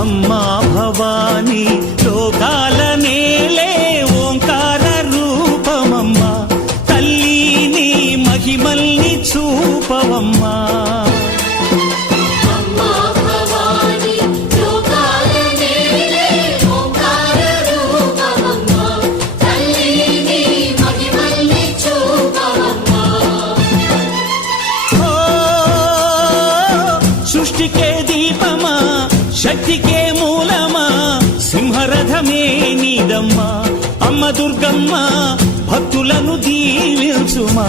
అమ్మా భవానీ లోకాల నేలే ఓంకార రూపమమ్మా తల్లి నీ మహిమల్ని చూపవమ్మా సృష్టికే దీపమా శక్తికే మూలమా సింహరథమే నీదమ్మా అమ్మ దుర్గమ్మ భక్తులను దీవించుమా